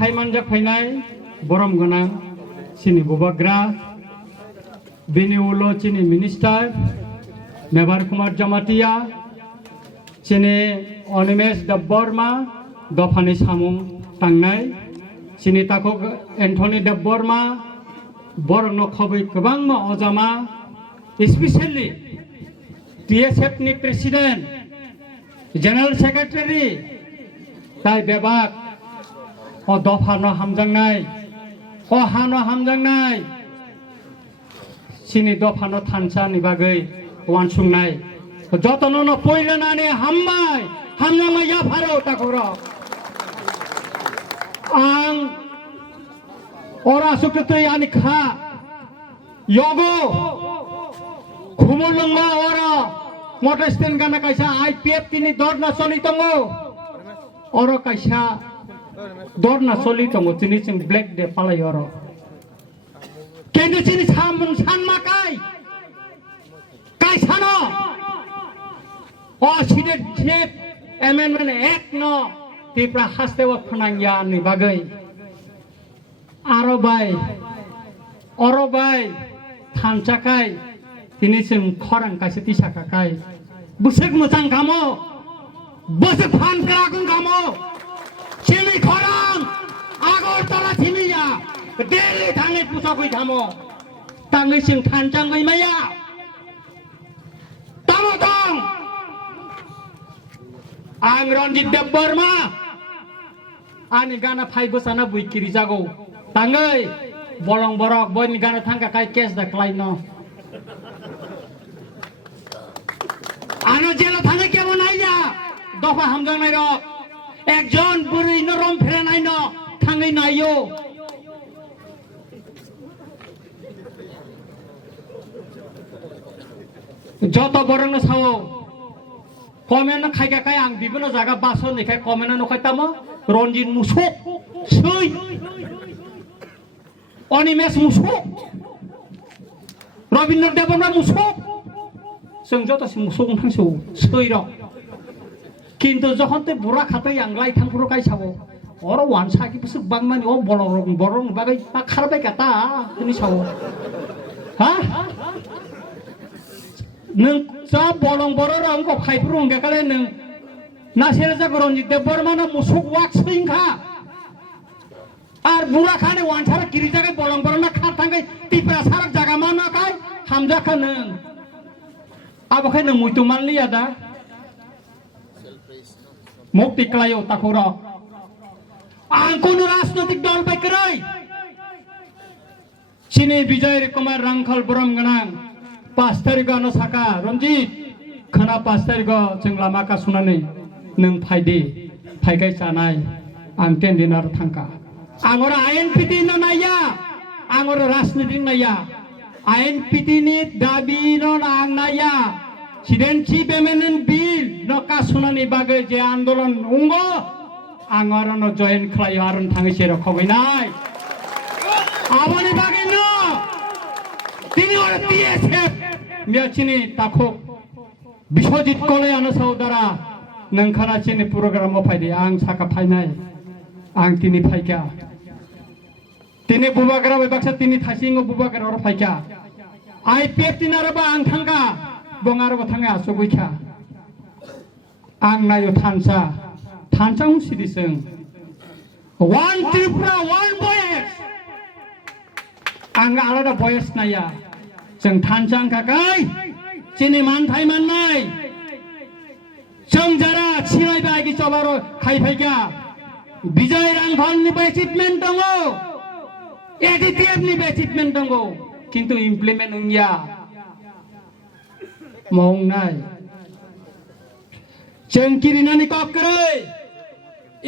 फाइमानजा फैनाय बरम गोनां चिनि बुबाग्रा बेनि उनाव चिनि मिनिस्टार मेबार कुमार जमातिया चिनि अनिमेश देबबर्मा दफानि सामुं थांनाय चिनि ताको एन्थनी देबबर्मा बरंनो खबै गोबां अजामा स्पेशली TSF नि प्रेसिडेंट जनरल सेक्रेटारि ताई बेबाक अ दफानो हामजांनाय अ हानो हामजांनाय चिनि दफानो थानसानि बागै वानसुंनाय जतननो पयलनानै हामबाय हामनांगौ या फारौ ताखुरो आं अरा सुकृतै आनि खा योगो खुमुलुंगा अरा मटेस्टेन गाना कायसा IPF तिनि दरना सलितंगो अरा कायसा दरना सलितंगो तिनि जों ब्लैक डे पालाय अरा केन्दु चिनि सामुं सानमाकाय कायसानो सिडेट शेप एमेंडमेंट एक्ट न तिप्रा हास्तेव फनांगिया नि बागै अरबाय थानचाकाय तिनि जों खरां कायसे तिसाकाकाय बुसुक मोजां गामो बुसुक फान करागुं गामो चिनि खरां आगरतला थिमिया दिल्ली थांनि पुसाखै थामो तांगै जों थानचांगै माया तामो दं आं रनजित देबबर्मा आनि गाना फाइबोसाना बुइकिरि जागौ तांगै बलं बरक बयनि गाना थांगा काय केस दाख्लाय न आनो जेला थांगे केमन नाइया दफा हामजांनाय र एकजन बुरै न रम फेरानाय न थांगै नायो जत बरंनो सावो कमेन्ट खायगा खाय आं बिबनो जागा बासो निखाय कमेन्ट नो खायतामो रनजित मुसुक सै अनिमेश मुसुक रविन्द्र देबबर्मा मुसुक जों जतसि मुसुक थांसौ सै र किन्तु जखन ते बुरा खातै आंलाय थांफुरो कायसाबो अर वान साकि बुसुक बांमानि अ बरं बागै मा खारबाय गाता नि सावो हा नों जा बलं बर रंग फाइफ्रु अंगाकाले नों नासेर जा रनजित देबबर्मा न मुसुक वाक सैंखा आर बुरा खाने वानसार गिरि जागे बलं बर न खार थांगै तिप्रा सारक जागा मा न काय हामजाखा नों आबखाय नों मुइतु मानलि आदा मुक्ति क्लायो ताखुर आं कोनो राजनैतिक दल बायकरै चिनि विजय कुमार रांखल बरम गनां 5 तारिख न साका रनजित खना 5 तारिख जों लामाका सुनानै नों फायदे फायगाय जानाय आं 10 दिन आरो थांका आंर आइएनपिटि न नाया आंर राजनीतिक नाया आइएनपिटि नि दाबि न आं नाया सिडेन्सि पेमेन्ट बिल न का सुनानै बागै जे आन्दोलन उंगो आंर न जयन खालायो आरो थाङै सेर खबैनाय आबनि बागै न तिनि और TSF मियाचिनि ताखो बिश्वजित कलेयानो साउदारा नोंखाना चिनि प्रोग्रामाव फायदे आं साका फायनाय आं तिनि फायका तिनि बुबाग्रा बाक्सा तिनि थासिङो बुबाग्रा और फायका IPF तिनारबा आं थांगा बंगारबा थाङा आसुगैखा आं नायो थानसां सिदिसों वन त्रिपुरा वन बयस आं आलादा बयस नाया जों थानसां काकाय चिनि मानथाय माननाय जों जरा छिराय बागि चबारो खायफायगा विजय रांखलनि एचिभमेन्ट दङ ADTF नि एचिभमेन्ट दङ किन्तु इमप्लिमेन्ट उंया मावनाय जों किरिनानि कक्रै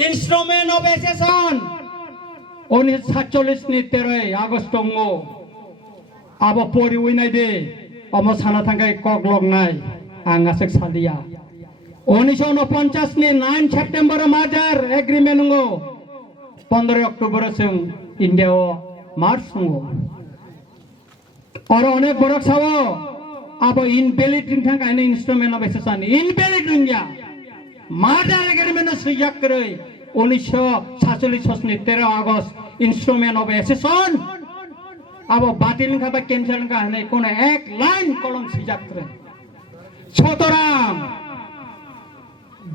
इन्स्ट्रुमेन्ट अफ एसेसन 1947 नि 13 आगस्ट दङ अब परि उइनाय दे अम साना थांगाय कगलगनाय आं आसक सालिया 1949 नि 9 सेप्टेम्बर मार्जार एग्रीमेंट दङ 15 अक्टोबर जों इंडिया मार्च दङ और अनेक बरक सावो अब इनभैलिड थांगायनो instrument of accession invalid India merger agreement सैयाक करै 1947 13 আগস্ট ইনস্ট্রুমেন্ট অফ অ্যাসেশন আবো বাতিল খাবা ক্যান্সেল কা হনে কোন এক লাইন কলম সিজাক করে সুতরাং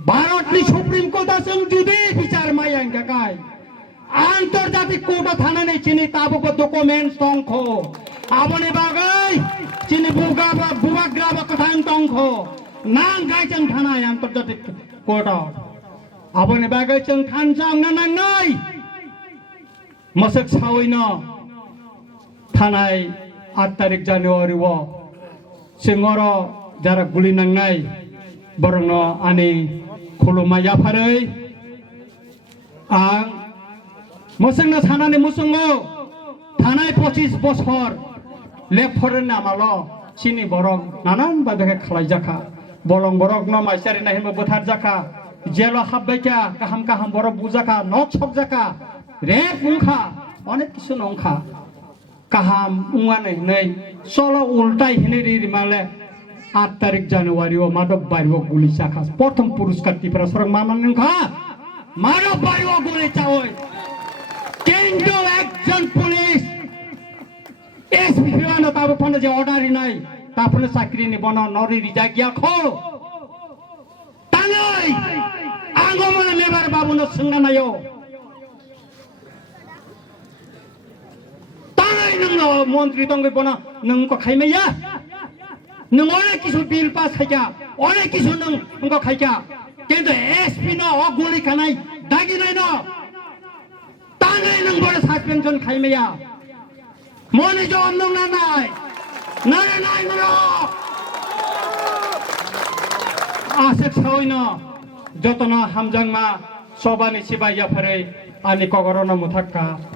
ভারতনি সুপ্রিম কোর্ট जों जुदि বিচার মায়াं गाय আন্তর্জাতিক কোর্ট থানানে চিনি তাবো ডকুমেন্ট তংখ আবনে বাগাই চিনি বুবাগ্রাবা কথাং তংখ নাং গাইচং থানায় আন্তর্জাতিক কোর্ট আবনে বাগাই जों থানজাং নানাই মসক সাউইনো থানায় 8 তারিখ জানুয়ারি जोंर যারা গুলি নাংনাই বরং আনি খুলুমা ইয়াফাरै आं मोसंनो सानानै मोसंगो थानाय 25 बছर लेफरन नामाल चिनि बरक नानान बादे खालाय जाखा बलं बरक न माइसारि नाहिमो बोथार जाखा जेलो हाबबायका गाहाम गाहाम बरक बुजाखा नक सक जाखा रेप उंखा अनेक किसु नंखा गाहाम उंगानै नै सलो उल्टाय हिनै रि माले 8 तारिख জানুয়ারি माधव बारिओ गुली जाखा प्रथम पुरस्कार टिपरा सरक मामान नंखा माधव बारिओ गुली चावय কিন্তু একজন পুলিশ এসপি ফিওয়ানো তাবো ফোনে যে অর্ডারই নাই তারপরে চাকরি নিব না নরি রিজা গিয়া খো তানই আঙ্গমনে মেবার বাবুনো সঙ্গা নাইও তানই নং মন্ত্রী দঙ্গই বনা নংকো খাইমাইয়া নং অনেক কিছু বিল পাস খাইয়া অনেক কিছু নংকো খাইয়া কিন্তু এসপি না ও গুলি খানাই দাগি নাই না तांगै नों बड़ सासपेंशन खाइमेया मनि जम नों नाय नाय मरो आसेक सावइनो जतन हामजांमा सबानि सिबाया फरे आनि कगरना मुथाक्का